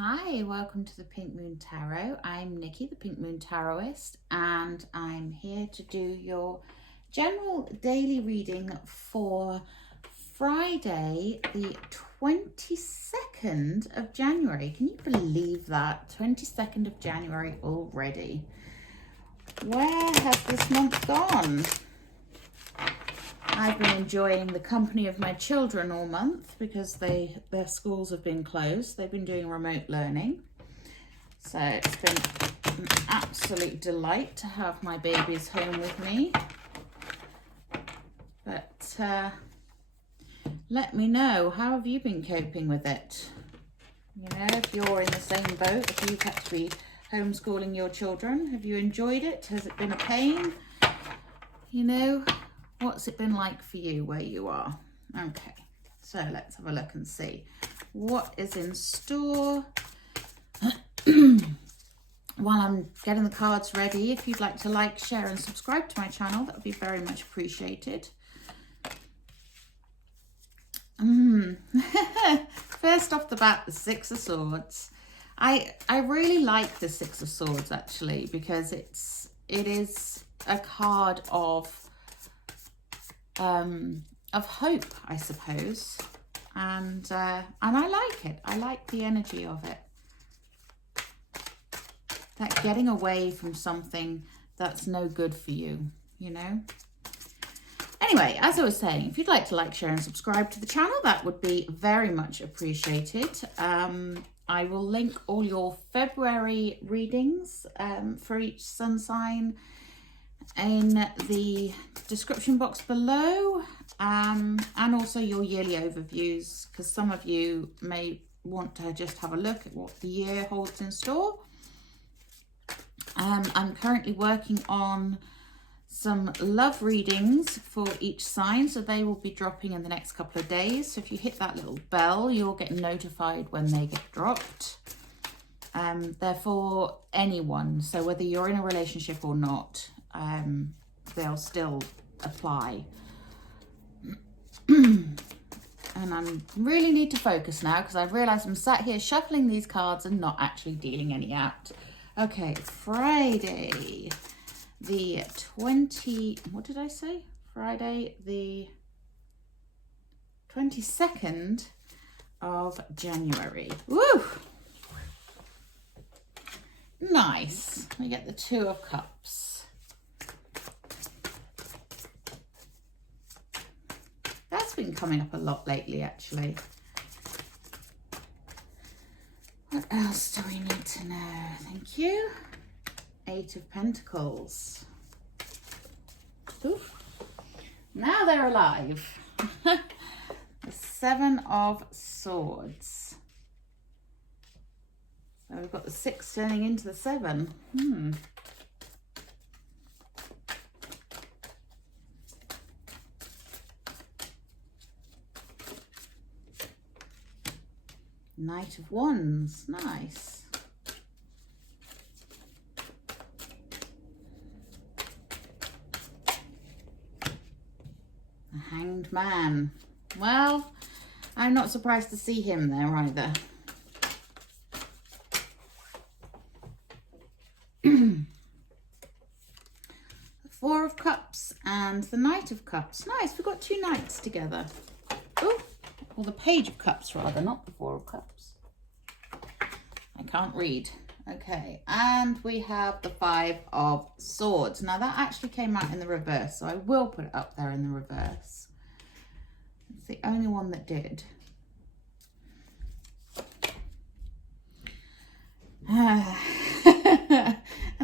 Hi, welcome to the Pink Moon Tarot. I'm Nikki, the Pink Moon Tarotist, and I'm here to do your general daily reading for Friday, the 22nd of January. Can you believe that? 22nd of January already. Where has this month gone? I've been enjoying the company of my children all month because their schools have been closed. They've been doing remote learning. So it's been an absolute delight to have my babies home with me. But let me know, how have you been coping with it? You know, if you're in the same boat, if you've had to be homeschooling your children, have you enjoyed it? Has it been a pain? You know, what's it been like for you where you are? Okay, so let's have a look and see what is in store. While I'm getting the cards ready, if you'd like to like, share and subscribe to my channel, that would be very much appreciated. First off the bat, the Six of Swords. I really like the Six of Swords actually, because it is a card of hope, I suppose, and I like it. I like the energy of it. That getting away from something that's no good for you, you know. Anyway, as I was saying, if you'd like to like, share and subscribe to the channel, that would be very much appreciated. I will link all your February readings for each sun sign in the description box below, and also your yearly overviews, because some of you may want to just have a look at what the year holds in store. I'm currently working on some love readings for each sign, so they will be dropping in the next couple of days. So if you hit that little bell, you'll get notified when they get dropped. They're for anyone, so whether you're in a relationship or not, they'll still apply. And I really need to focus now, because I've realized I'm sat here shuffling these cards and not actually dealing any out. Okay, Friday the 22nd of January. Woo! Nice. We get the Two of Cups. That's been coming up a lot lately, actually. What else do we need to know? Thank you. Eight of Pentacles. Oof. Now they're alive. The Seven of Swords. So we've got the 6 turning into the 7. Knight of Wands, nice. The Hanged Man. Well, I'm not surprised to see him there either. The Four of Cups and the Knight of Cups. Nice, we've got two knights together. Oh. Or the Page of Cups, rather, not the Four of Cups. I can't read. Okay, and we have the Five of Swords. Now, that actually came out in the reverse, so I will put it up there in the reverse. It's the only one that did. And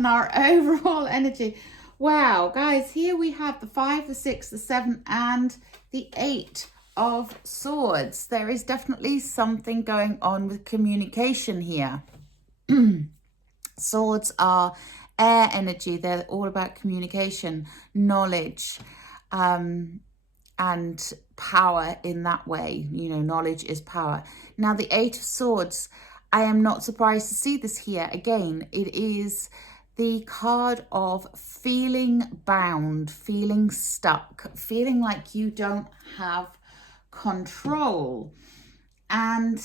our overall energy. Wow, guys, here we have the 5, the 6, the 7, and the 8 of Swords. There is definitely something going on with communication here. Swords are air energy. They're all about communication, knowledge, and power in that way. You know, knowledge is power. Now, the 8 of Swords, I am not surprised to see this here. Again, it is the card of feeling bound, feeling stuck, feeling like you don't have control. And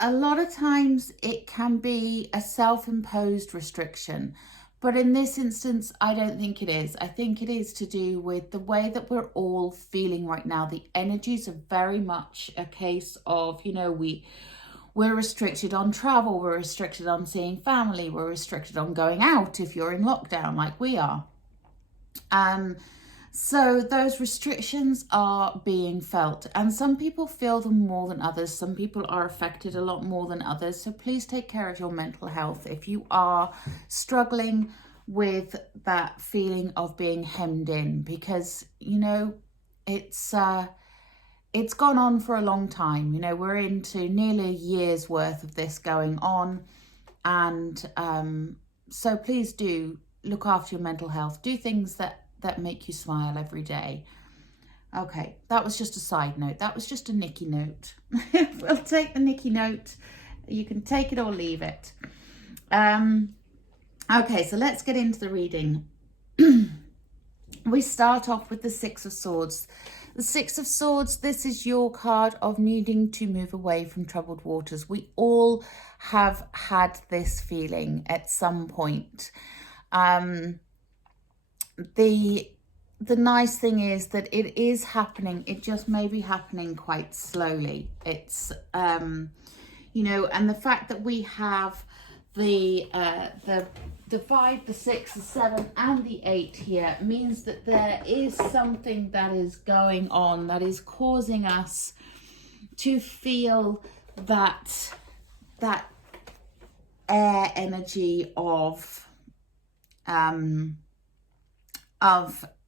a lot of times it can be a self-imposed restriction, but in this instance, I don't think it is. I think it is to do with the way that we're all feeling right now. The energies are very much a case of, you know, we're restricted on travel, we're restricted on seeing family, we're restricted on going out if you're in lockdown like we are. So those restrictions are being felt, and some people feel them more than others. Some people are affected a lot more than others. So please take care of your mental health. If you are struggling with that feeling of being hemmed in, because, you know, it's gone on for a long time. You know, we're into nearly a year's worth of this going on. And so please do look after your mental health. Do things that make you smile every day. Okay, that was just a side note. That was just a Nikki note. We'll take the Nikki note. You can take it or leave it. Okay, so let's get into the reading. We start off with the Six of Swords. The Six of Swords, this is your card of needing to move away from troubled waters. We all have had this feeling at some point. The nice thing is that it is happening. It just may be happening quite slowly. It's you know, and the fact that we have the 5, the 6, the 7 and the 8 here means that there is something that is going on that is causing us to feel that air energy of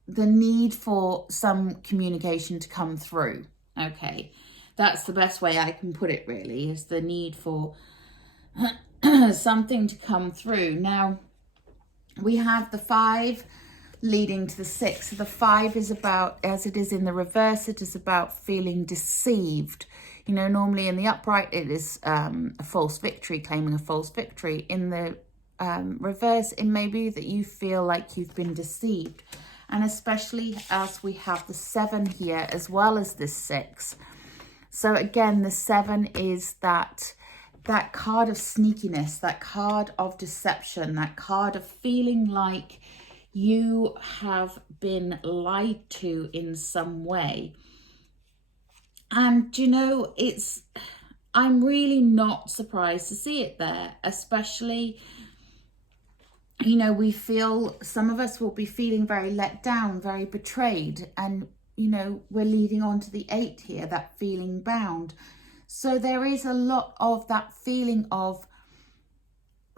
the need for some communication to come through. Okay, that's the best way I can put it, really, is the need for something to come through. Now, we have the 5 leading to the 6. So the 5 is about, as it is in the reverse, it is about feeling deceived. You know, normally in the upright, it is a false victory, claiming a false victory. In the reverse, it may be that you feel like you've been deceived. And especially as we have the 7 here as well as this 6. So again, the 7 is that card of sneakiness, that card of deception, that card of feeling like you have been lied to in some way. And, you know, I'm really not surprised to see it there, especially, you know, some of us will be feeling very let down, very betrayed. And, you know, we're leading on to the 8 here, that feeling bound. So there is a lot of that feeling of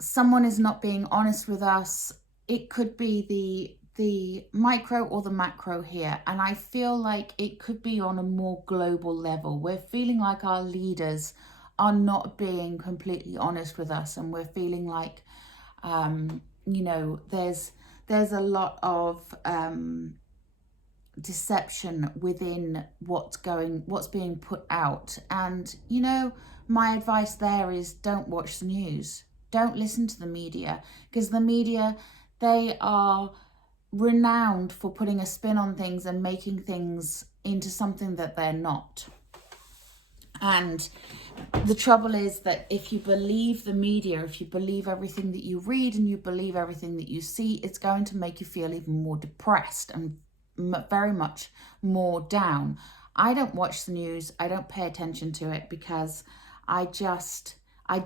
someone is not being honest with us. It could be the micro or the macro here. And I feel like it could be on a more global level. We're feeling like our leaders are not being completely honest with us. And we're feeling like, you know, there's a lot of deception within what's being put out. And, you know, my advice there is don't watch the news. Don't listen to the media, because the media, they are renowned for putting a spin on things and making things into something that they're not. And the trouble is that if you believe the media, if you believe everything that you read and you believe everything that you see, it's going to make you feel even more depressed and very much more down. I don't watch the news. I don't pay attention to it because I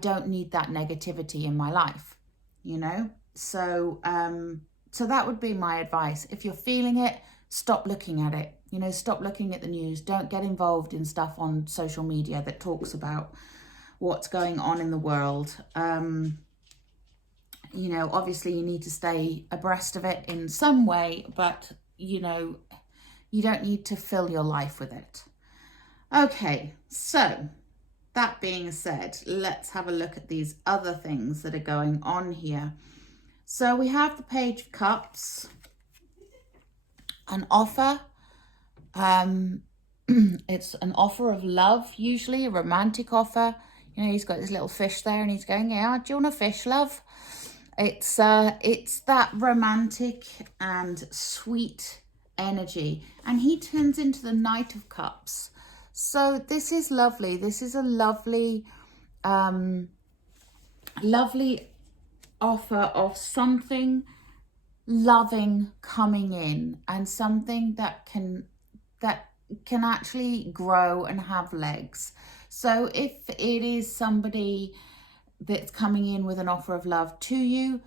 don't need that negativity in my life, you know? So, so that would be my advice. If you're feeling it, stop looking at it. You know, stop looking at the news. Don't get involved in stuff on social media that talks about what's going on in the world. You know, obviously you need to stay abreast of it in some way, but, you know, you don't need to fill your life with it. Okay, so that being said, let's have a look at these other things that are going on here. So we have the Page of Cups, an offer. It's an offer of love, usually a romantic offer. You know, he's got his little fish there and he's going, yeah, do you want a fish, love? It's that romantic and sweet energy. And he turns into the Knight of Cups. So this is lovely. This is a lovely lovely offer of something loving coming in, and something that can actually grow and have legs. So if it is somebody that's coming in with an offer of love to you,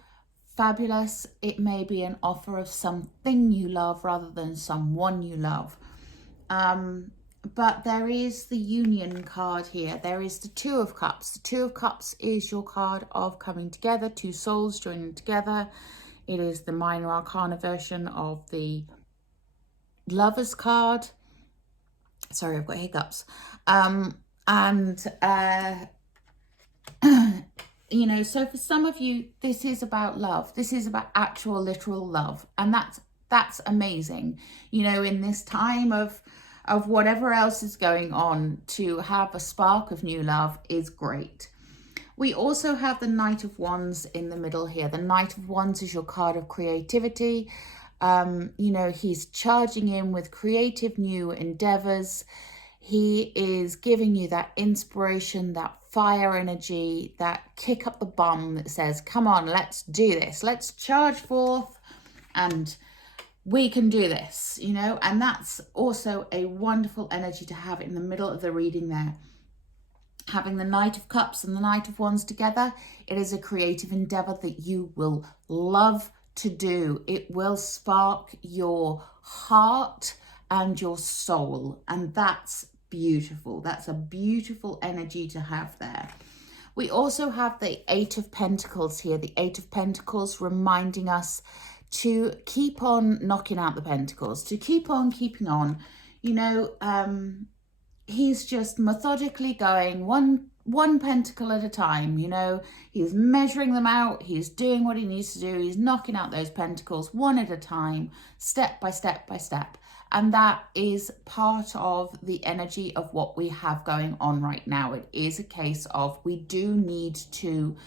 fabulous. It may be an offer of something you love rather than someone you love. But there is the union card here. There is the Two of Cups. The Two of Cups is your card of coming together, two souls joining together. It is the minor arcana version of the Lovers card. Sorry, I've got hiccups. You know, so for some of you, this is about love. This is about actual, literal love. And that's amazing. You know, in this time of whatever else is going on, to have a spark of new love is great. We also have the Knight of Wands in the middle here. The Knight of Wands is your card of creativity. You know, he's charging in with creative new endeavors. He is giving you that inspiration, that fire energy, that kick up the bum that says, come on, let's do this. Let's charge forth and we can do this, you know. And that's also a wonderful energy to have in the middle of the reading there. Having the Knight of Cups and the Knight of Wands together, it is a creative endeavor that you will love to do. It will spark your heart and your soul, and that's beautiful. That's a beautiful energy to have there. We also have the Eight of Pentacles here. The Eight of Pentacles reminding us to keep on knocking out the pentacles, to keep on keeping on. You know, he's just methodically going one pentacle at a time. You know, he's measuring them out, he's doing what he needs to do, he's knocking out those pentacles one at a time, step by step by step. And that is part of the energy of what we have going on right now. It is a case of we do need to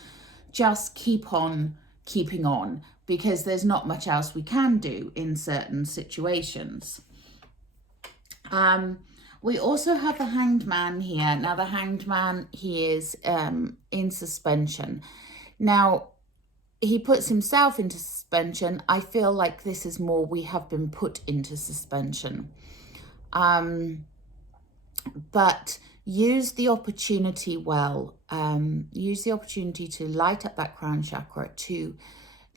just keep on keeping on, because there's not much else we can do in certain situations. We also have the Hanged Man here. Now, the Hanged Man, he is in suspension. Now, he puts himself into suspension. I feel like this is more we have been put into suspension. But use the opportunity well. Use the opportunity to light up that crown chakra, to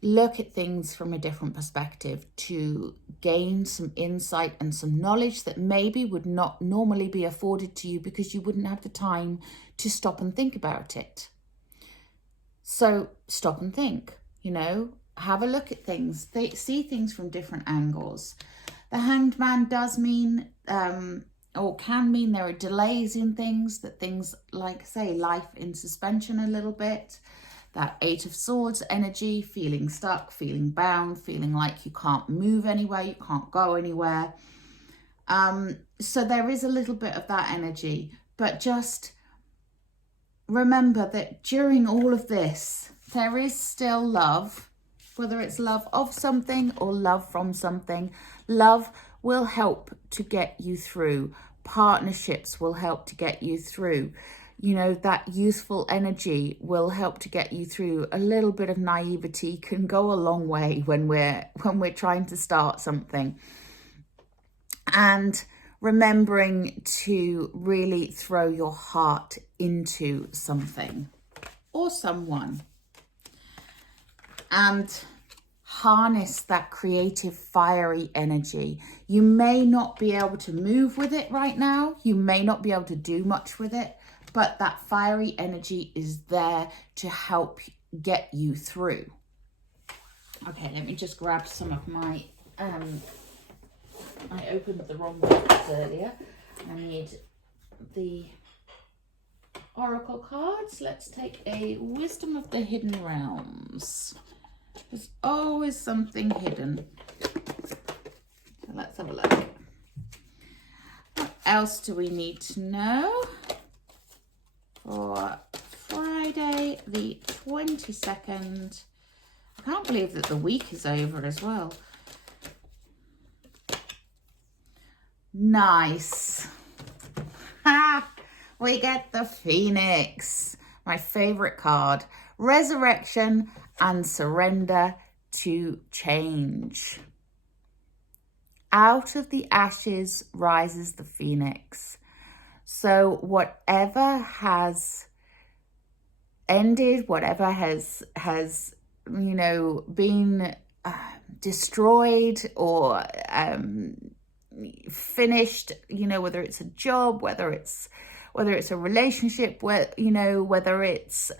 look at things from a different perspective, to gain some insight and some knowledge that maybe would not normally be afforded to you because you wouldn't have the time to stop and think about it. So stop and think, you know, have a look at things, see things from different angles. The Hanged Man does mean, or can mean, there are delays in things, that things like, say, life in suspension a little bit. That Eight of Swords energy, feeling stuck, feeling bound, feeling like you can't move anywhere, you can't go anywhere. So there is a little bit of that energy, but just remember that during all of this, there is still love, whether it's love of something or love from something. Love will help to get you through. Partnerships will help to get you through. You know, that youthful energy will help to get you through. A little bit of naivety can go a long way when we're trying to start something. And remembering to really throw your heart into something or someone and harness that creative, fiery energy. You may not be able to move with it right now. You may not be able to do much with it, but that fiery energy is there to help get you through. Okay, let me just grab some of my, I opened the wrong box earlier. I need the oracle cards. Let's take a Wisdom of the Hidden Realms. There's always something hidden. So let's have a look. What else do we need to know for Friday the 22nd? I can't believe that the week is over as well. Nice. Ha! We get the Phoenix. My favorite card. Resurrection and surrender to change. Out of the ashes rises the phoenix. So whatever has ended, whatever has you know, been destroyed or finished, you know, whether it's a job, whether it's a relationship, where, you know, whether it's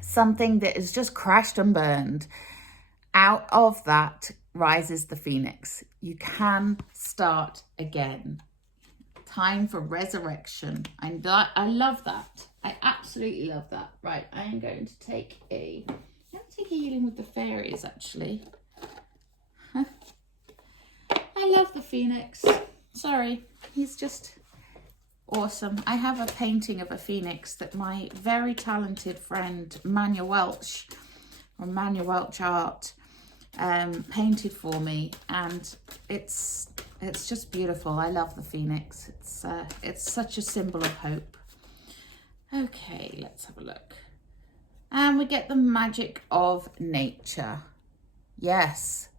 something that has just crashed and burned, out of that rises the phoenix. You can start again. Time for resurrection. I love that. I absolutely love that. Right, I am going to take a healing with the fairies, actually. I love the phoenix. Sorry, he's just awesome. I have a painting of a phoenix that my very talented friend Manya Welch, or Manya Welch Art, painted for me, and it's just beautiful. I love the phoenix. It's such a symbol of hope. Okay, let's have a look. And we get the magic of nature. Yes.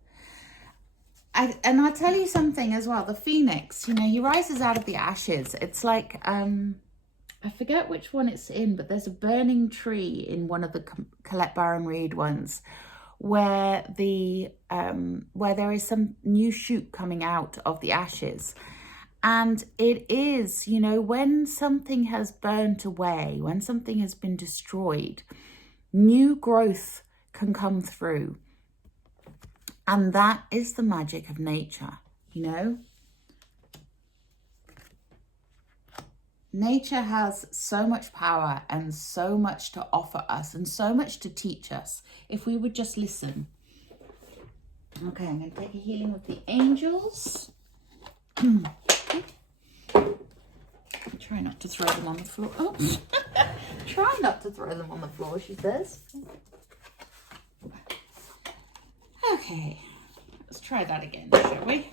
And I'll tell you something as well. The phoenix, you know, he rises out of the ashes. It's like, I forget which one it's in, but there's a burning tree in one of the Colette Baron Reid ones where there is some new shoot coming out of the ashes. And it is, you know, when something has burnt away, when something has been destroyed, new growth can come through. And that is the magic of nature, you know. Nature has so much power and so much to offer us and so much to teach us if we would just listen. Okay, I'm going to take a healing with the angels. Try not to throw them on the floor. Oh, try not to throw them on the floor, she says. Okay, let's try that again, shall we?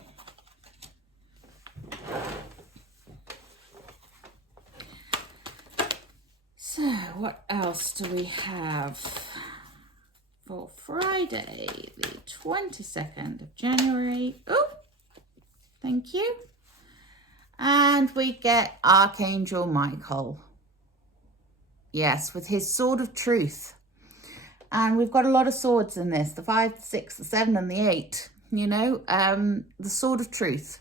So, what else do we have for Friday, the 22nd of January? Oh, thank you. And we get Archangel Michael. Yes, with his sword of truth. And we've got a lot of swords in this, the 5, the 6, the 7, and the 8, you know, the sword of truth.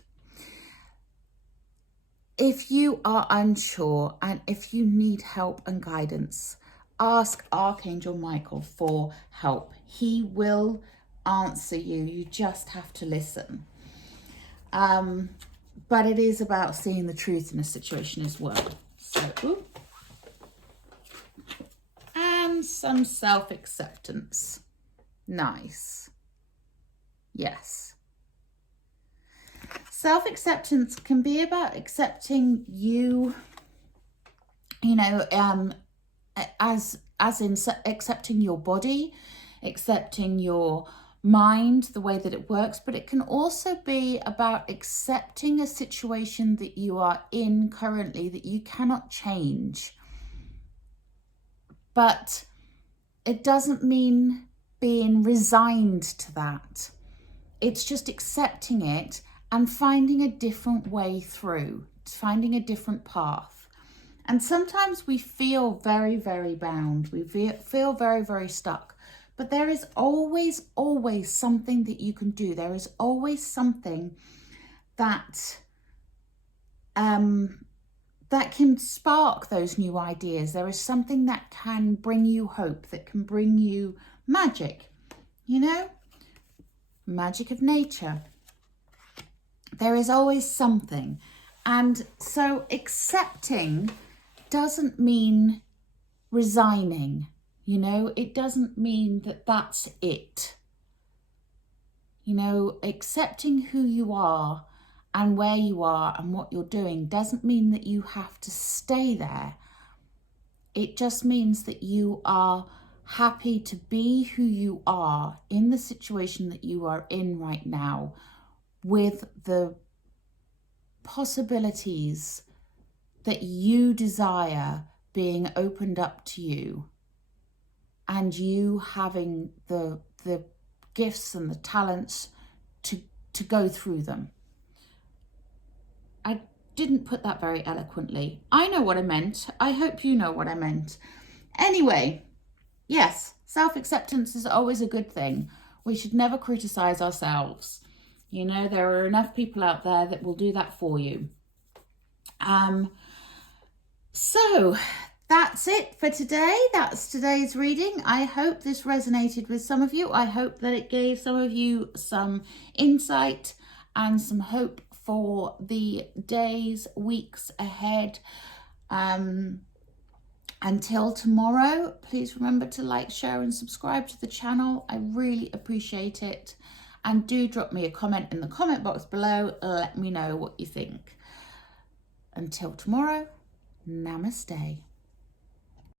If you are unsure and if you need help and guidance, ask Archangel Michael for help. He will answer you. You just have to listen. But it is about seeing the truth in a situation as well. So, and some self-acceptance. Nice. Yes. Self-acceptance can be about accepting you, you know, as in accepting your body, accepting your mind, the way that it works, but it can also be about accepting a situation that you are in currently that you cannot change. But it doesn't mean being resigned to that. It's just accepting it and finding a different way through, finding a different path. And sometimes we feel very, very bound. We feel very, very stuck. But there is always, always something that you can do. There is always something that that can spark those new ideas. There is something that can bring you hope, that can bring you magic, you know, magic of nature. There is always something. And so accepting doesn't mean resigning, you know, it doesn't mean that that's it. You know, accepting who you are and where you are and what you're doing doesn't mean that you have to stay there. It just means that you are happy to be who you are in the situation that you are in right now, with the possibilities that you desire being opened up to you and you having the gifts and the talents to go through them. I didn't put that very eloquently. I know what I meant. I hope you know what I meant. Anyway, yes, self-acceptance is always a good thing. We should never criticize ourselves. You know, there are enough people out there that will do that for you. So that's it for today. That's today's reading. I hope this resonated with some of you. I hope that it gave some of you some insight and some hope for the days, weeks ahead. Until tomorrow, please remember to like, share and subscribe to the channel. I really appreciate it. And do drop me a comment in the comment box below. Let me know what you think. Until tomorrow, namaste.